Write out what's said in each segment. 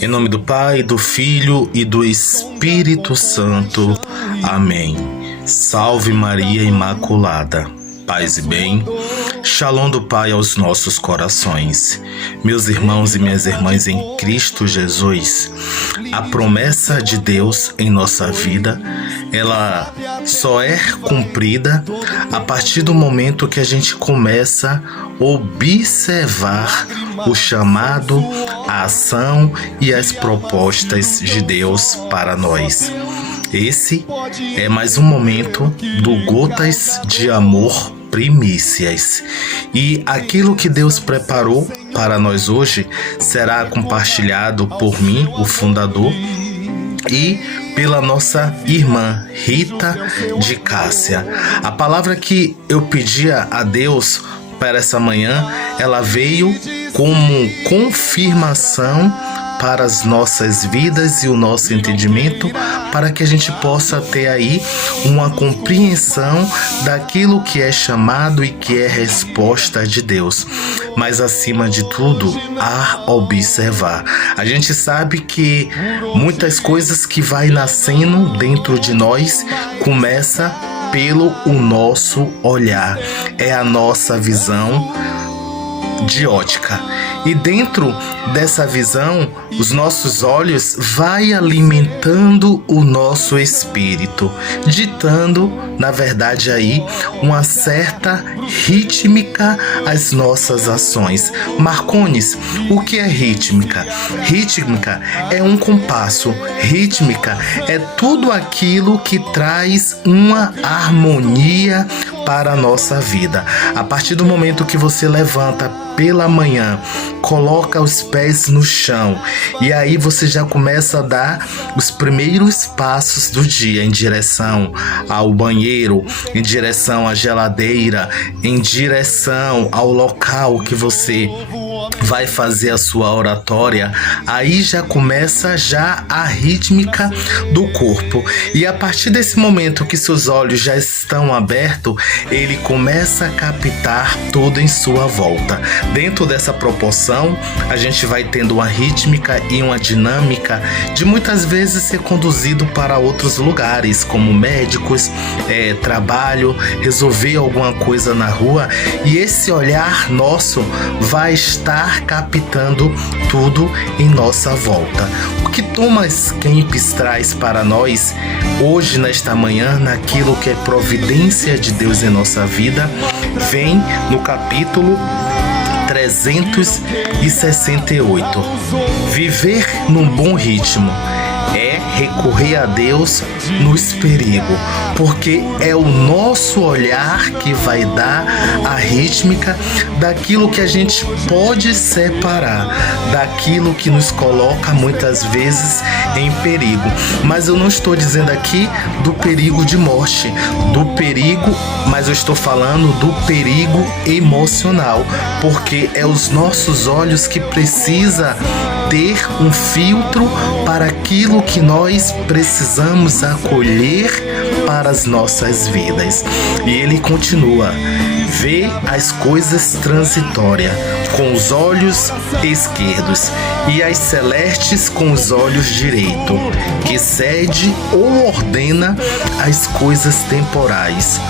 Em nome do Pai, do Filho e do Espírito Santo. Amém. Salve Maria Imaculada. Paz e bem. Shalom do Pai aos nossos corações. Meus irmãos e minhas irmãs em Cristo Jesus, a promessa de Deus em nossa vida, ela só é cumprida a partir do momento que a gente começa a observar o chamado, a ação e as propostas de Deus para nós. Esse é mais um momento do Gotas de Amor Primícias. E aquilo que Deus preparou para nós hoje será compartilhado por mim, o fundador, e pela nossa irmã Rita de Cássia. A palavra que eu pedia a Deus para essa manhã, ela veio como confirmação para as nossas vidas e o nosso entendimento, para que a gente possa ter aí uma compreensão daquilo que é chamado e que é resposta de Deus. Mas acima de tudo, a observar. A gente sabe que muitas coisas que vai nascendo dentro de nós começa pelo o nosso olhar, é a nossa visão de ótica. E dentro dessa visão, os nossos olhos vai alimentando o nosso espírito, ditando, na verdade, aí uma certa rítmica às nossas ações. Marcones, o que é rítmica? Rítmica é um compasso. Rítmica é tudo aquilo que traz uma harmonia para a nossa vida. A partir do momento que você levanta pela manhã, coloca os pés no chão e aí você já começa a dar os primeiros passos do dia em direção ao banheiro, em direção à geladeira, em direção ao local que você vai fazer a sua oratória. Aí já começa a rítmica do corpo, e a partir desse momento que seus olhos já estão abertos, ele começa a captar tudo em sua volta. Dentro dessa proporção, a gente vai tendo uma rítmica e uma dinâmica de muitas vezes ser conduzido para outros lugares, como médicos, trabalho, resolver alguma coisa na rua, e esse olhar nosso vai estar captando tudo em nossa volta. O que Thomas Kempis traz para nós hoje, nesta manhã, naquilo que é providência de Deus em nossa vida, vem no capítulo 368. Viver num bom ritmo é recorrer a Deus nos perigos, porque é o nosso olhar que vai dar a rítmica daquilo que a gente pode separar, daquilo que nos coloca muitas vezes em perigo. Mas eu não estou dizendo aqui do perigo de morte, do perigo, mas eu estou falando do perigo emocional, porque é os nossos olhos que precisa ter um filtro para aquilo que nós precisamos acolher para as nossas vidas. E ele continua: vê as coisas transitórias com os olhos esquerdos e as celestes com os olhos direitos, que cede ou ordena as coisas temporais,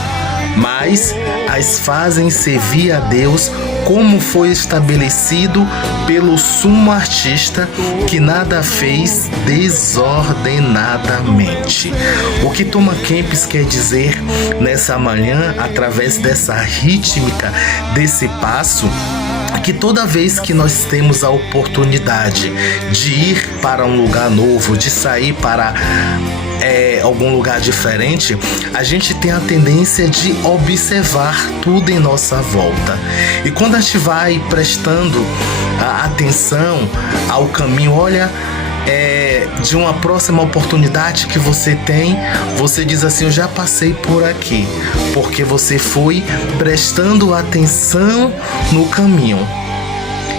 mas as fazem servir a Deus como foi estabelecido pelo sumo artista, que nada fez desordenadamente. O que Thomas Kempis quer dizer nessa manhã, através dessa rítmica, desse passo, que toda vez que nós temos a oportunidade de ir para um lugar novo, de sair para algum lugar diferente, a gente tem a tendência de observar tudo em nossa volta. E quando a gente vai prestando atenção ao caminho, olha, de uma próxima oportunidade que você tem, você diz assim: eu já passei por aqui, porque você foi prestando atenção no caminho.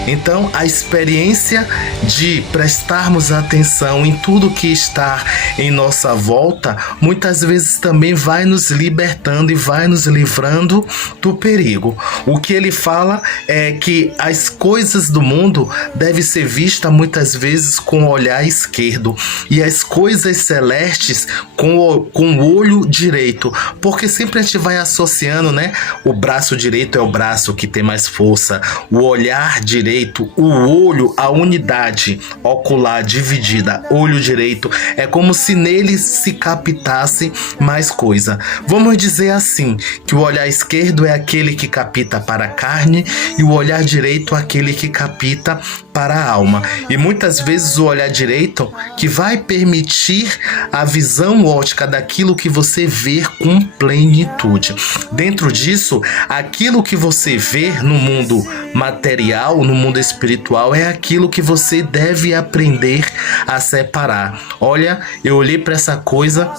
Então, a experiência de prestarmos atenção em tudo que está em nossa volta, muitas vezes também vai nos libertando e vai nos livrando do perigo. O que ele fala é que as coisas do mundo devem ser vistas muitas vezes com o olhar esquerdo e as coisas celestes com o olho direito, porque sempre a gente vai associando, né? O braço direito é o braço que tem mais força, o olhar direito, o olho, a unidade ocular dividida, olho direito, é como se nele se captasse mais coisa. Vamos dizer assim, que o olhar esquerdo é aquele que capta para a carne e o olhar direito é aquele que capta para a alma. E muitas vezes o olhar direito que vai permitir a visão ótica daquilo que você vê com plenitude. Dentro disso, aquilo que você vê no mundo material, no mundo espiritual, é aquilo que você deve aprender a separar. Olha, eu olhei para essa coisa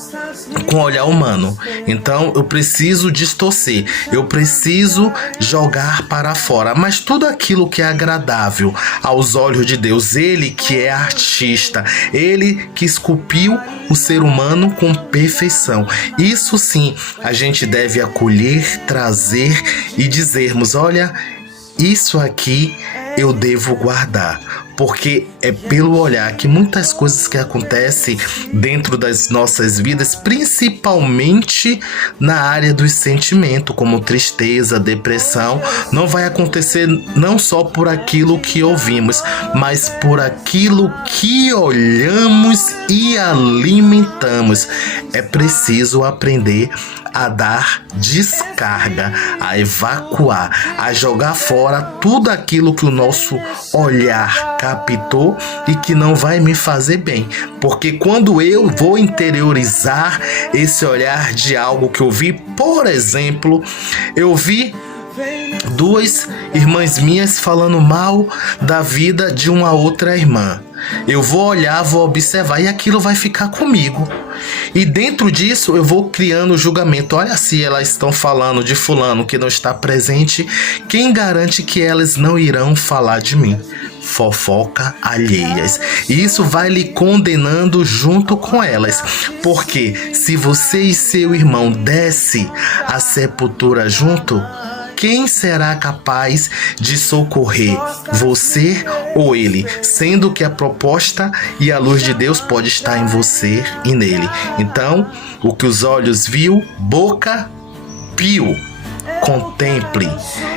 com olhar humano, então eu preciso distorcer, eu preciso jogar para fora, mas tudo aquilo que é agradável aos olhos de Deus, ele que é artista, ele que esculpiu o ser humano com perfeição, isso sim a gente deve acolher, trazer e dizermos: olha, isso aqui eu devo guardar, porque é pelo olhar que muitas coisas que acontecem dentro das nossas vidas, principalmente na área dos sentimentos, como tristeza, depressão, não vai acontecer não só por aquilo que ouvimos, mas por aquilo que olhamos e alimentamos. É preciso aprender a dar descarga, a evacuar, a jogar fora tudo aquilo que o nosso olhar captou e que não vai me fazer bem. Porque quando eu vou interiorizar esse olhar de algo que eu vi, por exemplo, eu vi duas irmãs minhas falando mal da vida de uma outra irmã. Eu vou olhar, vou observar e aquilo vai ficar comigo. E dentro disso eu vou criando julgamento. Olha, se elas estão falando de fulano que não está presente, quem garante que elas não irão falar de mim? Fofoca alheias. E isso vai lhe condenando junto com elas. Porque se você e seu irmão desce a sepultura junto, quem será capaz de socorrer, você ou ele? Sendo que a proposta e a luz de Deus pode estar em você e nele. Então, o que os olhos viu, boca viu. Contemple,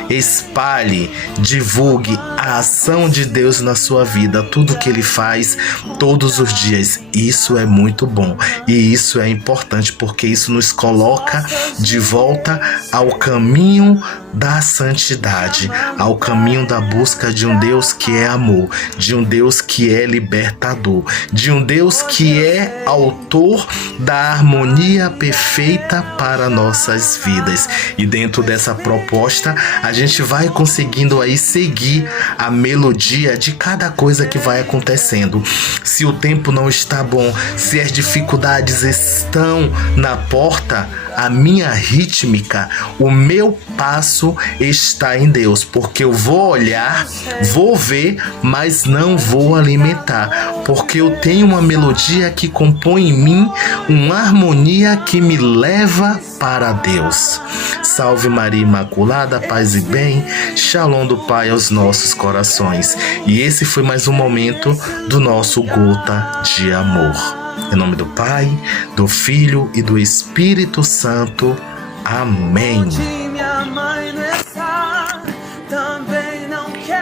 espalhe, divulgue a ação de Deus na sua vida, tudo que Ele faz todos os dias. Isso é muito bom e isso é importante, porque isso nos coloca de volta ao caminho da santidade, ao caminho da busca de um Deus que é amor, de um Deus que é libertador, de um Deus que é autor da harmonia perfeita para nossas vidas. E dentro dessa proposta, a gente vai conseguindo aí seguir a melodia de cada coisa que vai acontecendo. Se o tempo não está bom, se as dificuldades estão na porta, a minha rítmica, o meu passo está em Deus, porque eu vou olhar, vou ver, mas não vou alimentar, porque eu tenho uma melodia que compõe em mim uma harmonia que me leva para Deus. Salve Maria Imaculada, paz e bem, Shalom do Pai aos nossos corações. E esse foi mais um momento do nosso Gota de Amor. Em nome do Pai, do Filho e do Espírito Santo. Amém.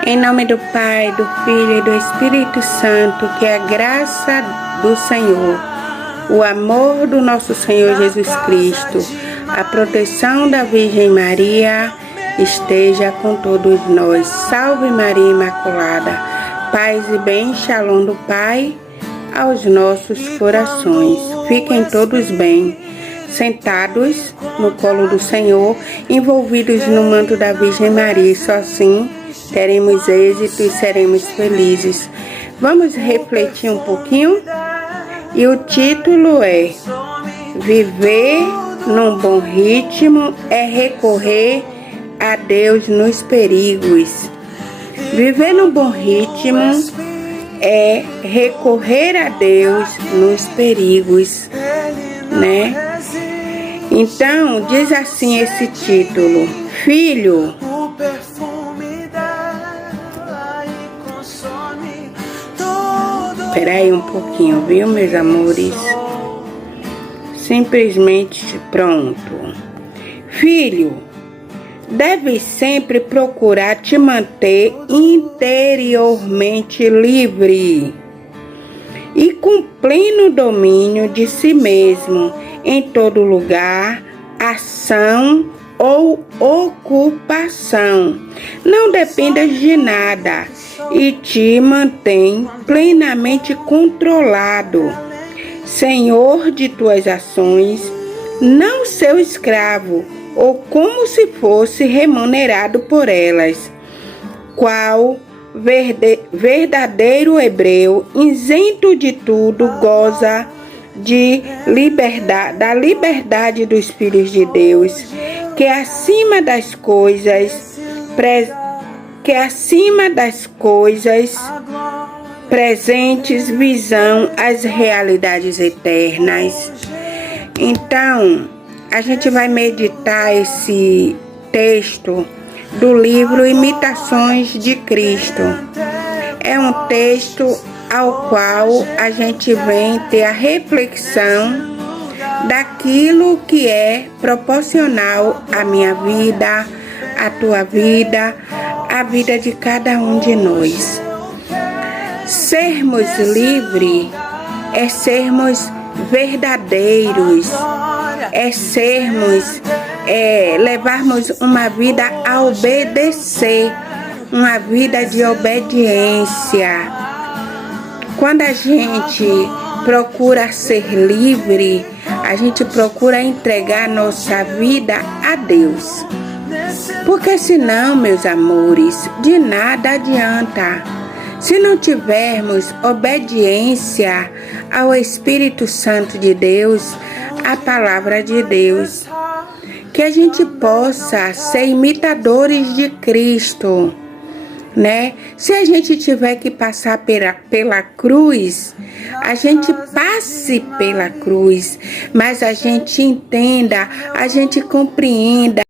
Em nome do Pai, do Filho e do Espírito Santo, que a graça do Senhor, o amor do nosso Senhor Jesus Cristo, a proteção da Virgem Maria esteja com todos nós. Salve Maria Imaculada, paz e bem, Shalom do Pai aos nossos corações. Fiquem todos bem, sentados no colo do Senhor, envolvidos no manto da Virgem Maria. Só assim teremos êxito e seremos felizes. Vamos refletir um pouquinho? E o título é: Viver num bom ritmo é recorrer a Deus nos perigos. Viver no bom ritmo é recorrer a Deus nos perigos, né? Então, diz assim esse título: Filho, peraí um pouquinho, viu, meus amores? Simplesmente pronto. Filho, deve sempre procurar te manter interiormente livre e com pleno domínio de si mesmo em todo lugar, ação ou ocupação. Não dependas de nada e te mantém plenamente controlado, senhor de tuas ações, não seu escravo, ou como se fosse remunerado por elas. Qual verdadeiro hebreu, isento de tudo, goza da liberdade dos filhos de Deus, que acima das coisas presentes visam as realidades eternas. Então, a gente vai meditar esse texto do livro Imitações de Cristo. É um texto ao qual a gente vem ter a reflexão daquilo que é proporcional à minha vida, à tua vida, à vida de cada um de nós. Sermos livres é sermos verdadeiros, levarmos uma vida a obedecer, uma vida de obediência. Quando a gente procura ser livre, a gente procura entregar nossa vida a Deus. Porque senão, meus amores, de nada adianta. Se não tivermos obediência ao Espírito Santo de Deus, à palavra de Deus, que a gente possa ser imitadores de Cristo, né? Se a gente tiver que passar pela cruz, a gente passe pela cruz, mas a gente entenda, a gente compreenda